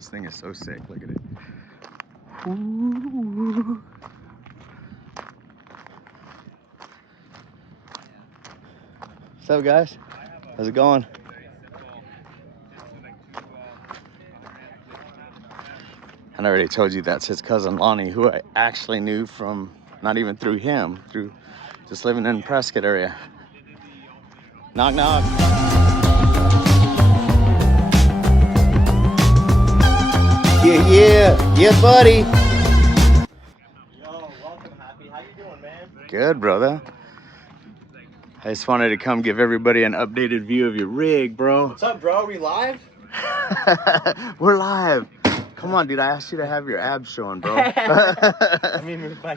This thing is so sick. Look at it. Ooh. What's up, guys? How's it going? And I already told you that's his cousin Lonnie, who I actually knew from, not even through him, through just living in Prescott area. Knock, knock. Yeah, buddy. Yo, welcome, Happy. How you doing, man? Good, brother. I just wanted to come give everybody an updated view of your rig, bro. What's up, bro? Are we live? We're live. Come on, dude. I asked you to have your abs showing, bro. Let me move my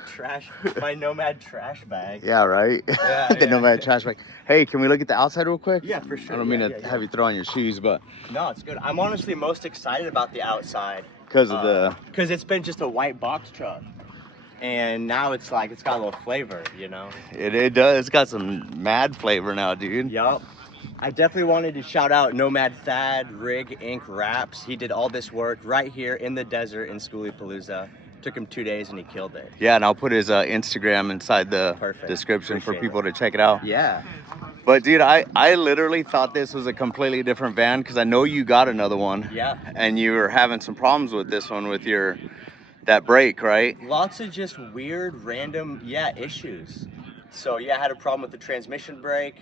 nomad trash bag. Yeah, right? The nomad trash bag. Hey, can we look at the outside real quick? Yeah, for sure. I don't mean to have you throw on your shoes, but... No, it's good. I'm honestly most excited about the outside. Because of the... Because it's been just a white box truck. And now it's like, it's got a little flavor, you know? It does. It's got some mad flavor now, dude. Yup. I definitely wanted to shout out Nomad Thad, Rig Inc. Wraps. He did all this work right here in the desert in Skooliepalooza. Took him 2 days and he killed it. Yeah, and I'll put his Instagram inside the description for people to check it out. Yeah. But dude, I literally thought this was a completely different van because I know you got another one. Yeah. And you were having some problems with this one with that brake, right? Lots of just weird, random, issues. So yeah, I had a problem with the transmission brake.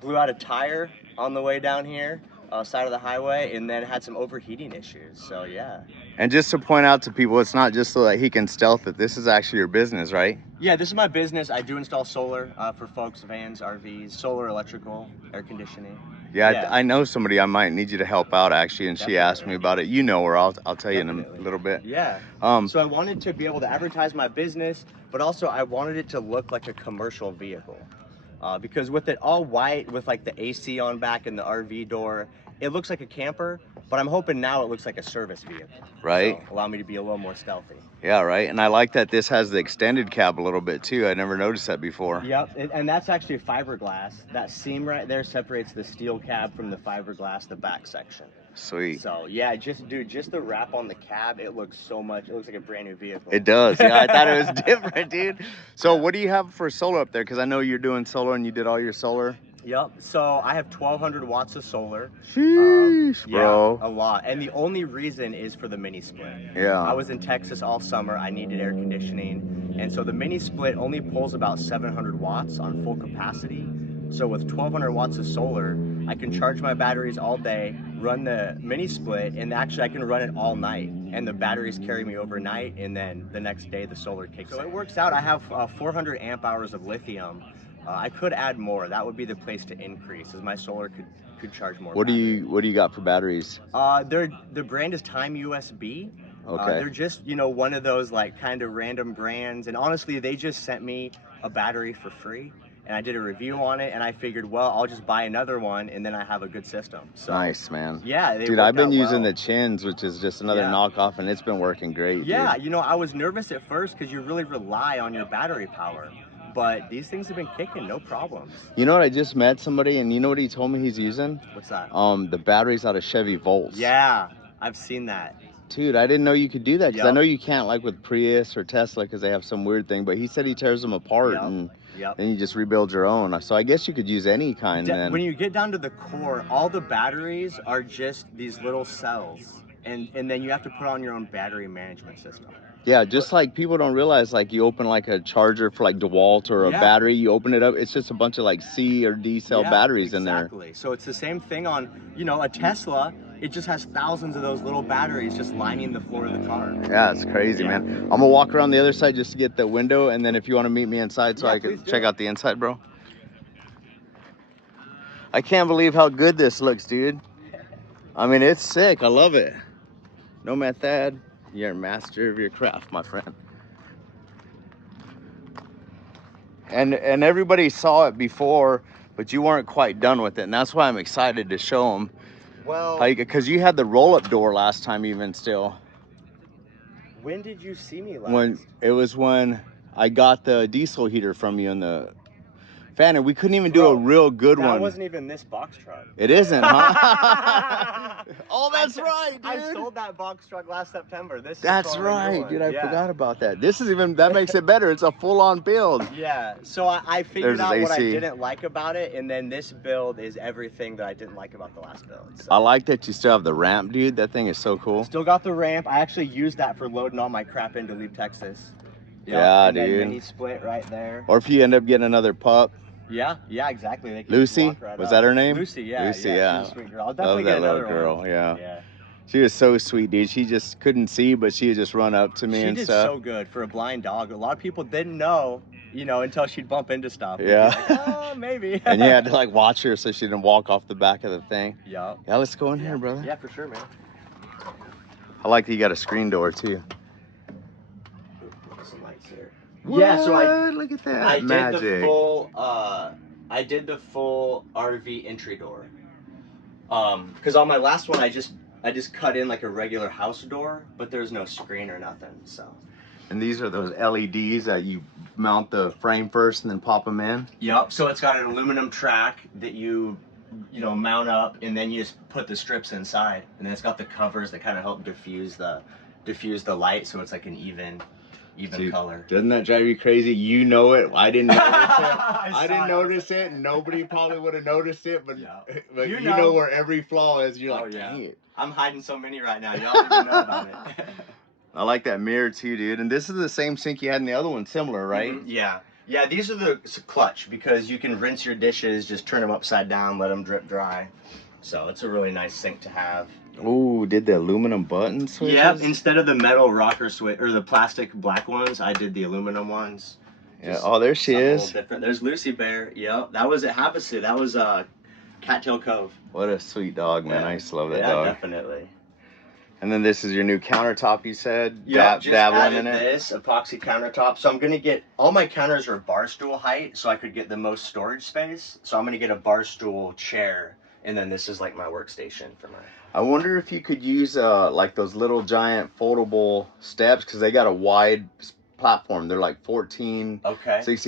Blew out a tire on the way down here, side of the highway, and then had some overheating issues. So yeah. And just to point out to people, it's not just so that he can stealth it. This is actually your business, right? Yeah, this is my business. I do install solar for folks, vans, RVs, solar, electrical, air conditioning. Yeah. I know somebody I might need you to help out actually, and she asked me about it. You know her. I'll tell you in a little bit. Yeah. So I wanted to be able to advertise my business, but also I wanted it to look like a commercial vehicle. Because with it all white, with like the AC on back and the RV door, it looks like a camper, but I'm hoping now it looks like a service vehicle. Right. So allow me to be a little more stealthy. Yeah, right. And I like that this has the extended cab a little bit too. I never noticed that before. Yep, and that's actually fiberglass. That seam right there separates the steel cab from the fiberglass, the back section. Sweet. So yeah, just the wrap on the cab, it looks like a brand new vehicle. It does. Yeah, I thought it was different, dude. So what do you have for solar up there? Because I know you're doing solar and you did all your solar. Yep. So I have 1,200 watts of solar. Sheesh, bro. Yeah, a lot. And the only reason is for the mini split. Yeah. I was in Texas all summer. I needed air conditioning. And so the mini split only pulls about 700 watts on full capacity. So with 1,200 watts of solar, I can charge my batteries all day, run the mini split, and actually I can run it all night. And the batteries carry me overnight, and then the next day the solar kicks in. So it works out. I have 400 amp hours of lithium. I could add more. That would be the place to increase, as my solar could charge more. What do you got for batteries? The brand is Time USB. Okay. They're just, one of those like kind of random brands, and honestly, they just sent me a battery for free, and I did a review on it, and I figured, well, I'll just buy another one, and then I have a good system. So, nice, man. Yeah, dude, I've been using the Chins, which is just another knockoff, and it's been working great. Yeah, dude. I was nervous at first because you really rely on your battery power. But these things have been kicking, no problems. You know what? I just met somebody, and you know what he told me he's using? What's that? The batteries out of Chevy Volts. Yeah, I've seen that. Dude, I didn't know you could do that, because I know you can't, like with Prius or Tesla, because they have some weird thing. But he said he tears them apart, and then you just rebuild your own. So I guess you could use any kind. Then when you get down to the core, all the batteries are just these little cells, and then you have to put on your own battery management system. Yeah, just like people don't realize, like you open like a charger for like DeWalt or a battery, you open it up, it's just a bunch of like C or D cell batteries in there. Exactly. So it's the same thing on, a Tesla. It just has thousands of those little batteries just lining the floor of the car. Yeah, it's crazy, man. I'm gonna walk around the other side just to get the window, and then if you want to meet me inside so I can check out the inside, bro. I can't believe how good this looks, dude. I mean, it's sick. I love it. Nomad Thad. You're a master of your craft, my friend. And everybody saw it before, but you weren't quite done with it, and that's why I'm excited to show them. Well, because you had the roll-up door last time, even still. When did you see me last? When I got the diesel heater from you in Fanny, we couldn't even do a real good that one. Wasn't even this box truck. It isn't, huh? Oh, that's right, dude. I sold that box truck last September. That's right, dude. I forgot about that. This is even, that makes it better. It's a full-on build. Yeah, so I figured out what I AC. didn't like about it, and then this build is everything that I didn't like about the last build. So. I like that you still have the ramp, dude. That thing is so cool. Still got the ramp. I actually used that for loading all my crap in to leave Texas. Yep. Yeah, and dude. Then mini split right there. Or if you end up getting another pup. Yeah, exactly. They can Lucy, walk right was up. that her name? Lucy, yeah. Lucy, yeah. She's a sweet girl. I'll definitely Love that get another little girl, one. yeah. She was so sweet, dude. She just couldn't see, but she would just run up to me and stuff. She did so good for a blind dog. A lot of people didn't know, you know, until she'd bump into stuff. Yeah. Like, oh, maybe. And you had to like watch her so she didn't walk off the back of the thing. Yeah. Yeah, let's go in here, brother. Yeah, for sure, man. I like that you got a screen door too. Some lights here. What? Yeah, so look at that. I Magic. did the full I did the full RV entry door. Because on my last one I just cut in like a regular house door, but there's no screen or nothing. So. And these are those LEDs that you mount the frame first and then pop them in. Yep. So it's got an aluminum track that you know mount up, and then you just put the strips inside, and then it's got the covers that kind of help diffuse the light, so it's like an even Dude, color. Doesn't that drive you crazy? You know it. I didn't notice it. I didn't notice it. Nobody probably would have noticed it, but, but you know where every flaw is. You're like, dang it. I'm hiding so many right now. Y'all don't even know about it. I like that mirror too, dude. And this is the same sink you had in the other one, similar, right? Mm-hmm. Yeah. Yeah, these are the clutch because you can rinse your dishes, just turn them upside down, let them drip dry. So it's a really nice sink to have. Ooh, did the aluminum button switches? Yep, instead of the metal rocker switch or the plastic black ones, I did the aluminum ones. Yeah. Oh, there she is. Different. There's Lucy Bear. Yep, that was at Havasu. That was Cattail Cove. What a sweet dog, man. Yeah. I used to love that dog. Yeah, definitely. And then this is your new countertop, you said? Yeah, just dabbling in added it? this epoxy countertop. So I'm gonna get, all my counters are bar stool height, so I could get the most storage space. So I'm gonna get a bar stool chair, and then this is like my workstation for my. I wonder if you could use like those little giant foldable steps, because they got a wide platform. They're like 16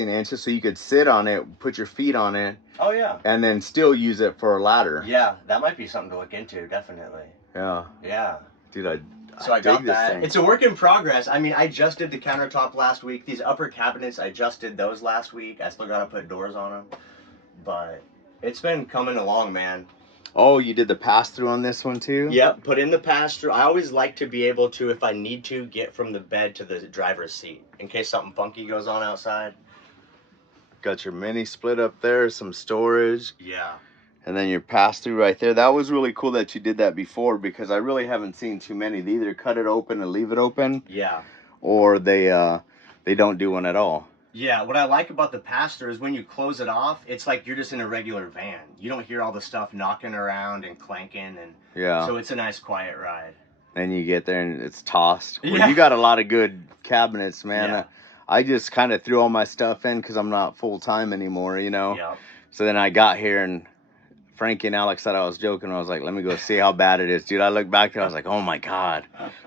inches, so you could sit on it, put your feet on it. Oh yeah. And then still use it for a ladder. Yeah, that might be something to look into, definitely. Yeah. Yeah. Dude, I got dig that. this thing. It's a work in progress. I mean, I just did the countertop last week. These upper cabinets, I just did those last week. I still got to put doors on them. But it's been coming along, man. Oh, you did the pass-through on this one too? Yep, put in the pass-through. I always like to be able to, if I need to, get from the bed to the driver's seat in case something funky goes on outside. Got your mini split up there, some storage. Yeah. And then your pass-through right there. That was really cool that you did that before, because I really haven't seen too many. They either cut it open and leave it open. Yeah. Or they don't do one at all. Yeah, what I like about the pass-through is when you close it off, it's like you're just in a regular van. You don't hear all the stuff knocking around and clanking, and so it's a nice quiet ride. Then you get there and it's tossed. Yeah. Well, you got a lot of good cabinets, man. Yeah. I just kind of threw all my stuff in because I'm not full-time anymore, you know? Yeah. So then I got here and Frankie and Alex thought I was joking. I was like, let me go see how bad it is. Dude, I looked back and I was like, oh my God.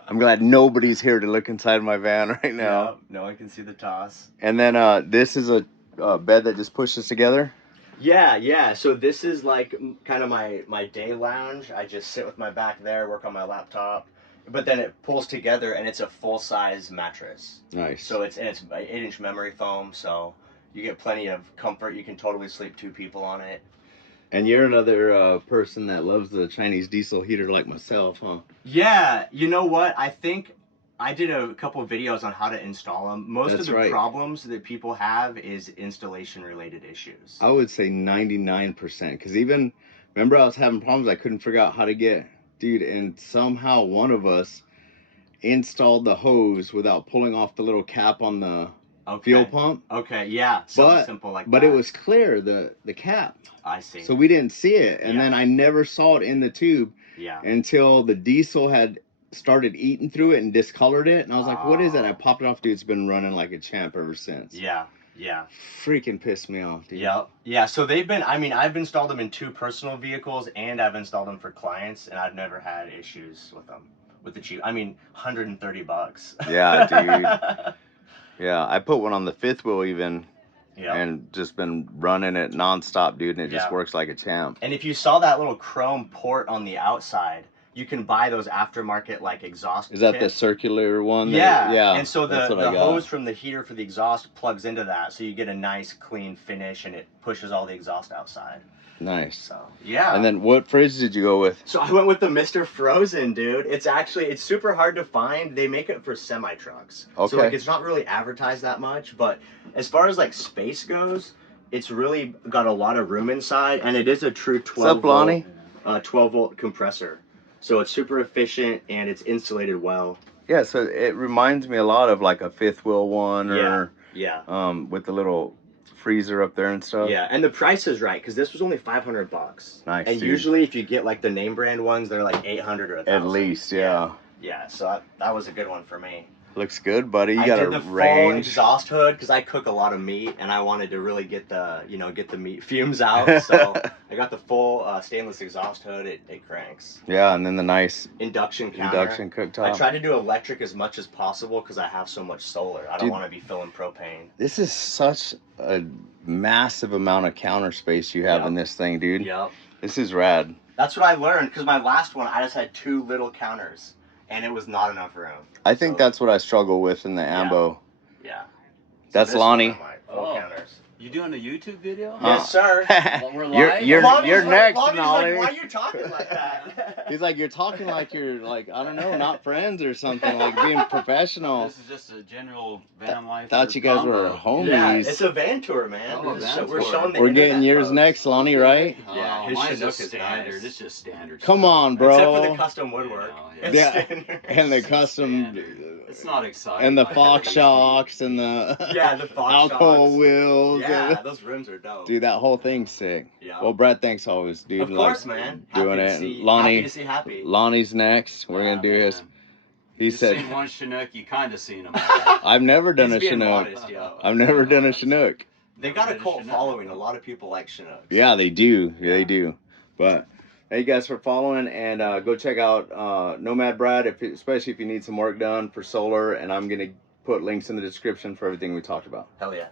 I'm glad nobody's here to look inside my van right now. Yeah, no one can see the toss. And then this is a bed that just pushes together? Yeah. So this is like kind of my day lounge. I just sit with my back there, work on my laptop. But then it pulls together and it's a full-size mattress. Nice. So it's 8-inch memory foam, so you get plenty of comfort. You can totally sleep 2 people on it. And you're another person that loves the Chinese diesel heater like myself, huh? Yeah, you know what? I think I did a couple of videos on how to install them. Most of the problems that people have is installation-related issues. I would say 99%, because even, remember I was having problems, I couldn't figure out how to get, dude, and somehow one of us installed the hose without pulling off the little cap on the fuel pump. Okay, yeah, something simple like that. But it was clear, the cap. I see. So we didn't see it, and then I never saw it in the tube until the diesel had started eating through it and discolored it, and I was like, what is that? I popped it off, dude. It's been running like a champ ever since. Yeah. Freaking pissed me off, dude. Yeah, so they've been, I mean, I've installed them in 2 personal vehicles, and I've installed them for clients, and I've never had issues with them. With the cheap, I mean, $130. Yeah, dude. Yeah, I put one on the 5th wheel even, Yep. and just been running it nonstop, dude, and it just works like a champ. And if you saw that little chrome port on the outside, you can buy those aftermarket like exhaust Is that tips. the circular one? Yeah. Yeah. And so the hose from the heater for the exhaust plugs into that, so you get a nice clean finish, and it pushes all the exhaust outside. Nice. So yeah. And then what fridge did you go with? So I went with the Mr. Frozen, dude. It's super hard to find. They make it for semi trucks. Okay. So like it's not really advertised that much, but as far as like space goes, it's really got a lot of room inside, and it is a true 12 volt compressor. So it's super efficient and it's insulated well. Yeah, so it reminds me a lot of like a fifth wheel one, or with the little freezer up there and stuff. Yeah, and the price is right, because this was only $500. Nice. And dude. usually if you get like the name brand ones, they're like 800 or 1,000. At least, yeah. Yeah, so that was a good one for me. Looks good, buddy. You I got did a the full range. exhaust hood because I cook a lot of meat, and I wanted to really get the meat fumes out. So I got the full stainless exhaust hood. It cranks. Yeah, and then the nice induction counter. Induction cooktop. I tried to do electric as much as possible because I have so much solar. I don't want to be filling propane. This is such a massive amount of counter space you have in this thing, dude. Yep. This is rad. That's what I learned, because my last one I just had 2 little counters, and it was not enough room. I think that's what I struggle with in the Ambo. Yeah. That's Lonnie. Counters. You doing a YouTube video? Yes, sir. We're live? You're next, Lonnie. Like, why are you talking like that? He's like, you're talking like you're like, I don't know, not friends or something, like being professional. This is just a general van life. Thought you guys were homies. Yeah, it's a van tour, man. Oh, We're showing the We're getting yours photos. next, Lonnie, right? Yeah, his mine's Chinook just is standard. nice. It's just standard. Come stuff. on, bro. Except for the custom woodwork. Yeah, and the custom. Standard. It's not exciting. And the Fox shocks and the the Fox alcohol shocks. wheels. Yeah, those rims are dope. Dude, that whole thing's sick. Yeah. Well, Brad, thanks always, dude. Of course, man. Doing happy it. To see, Lonnie, happy to see happy. Lonnie's next. We're gonna do his. He You said, seen one Chinook, you kind of seen him. "I've never done a He's being Chinook. modest, yo. I've never done a Chinook." They got a cult following. A lot of people like Chinooks. Yeah, they do. Yeah, they do. But thank you guys for following, and go check out Nomad Brad, especially if you need some work done for solar. And I'm gonna put links in the description for everything we talked about. Hell yeah.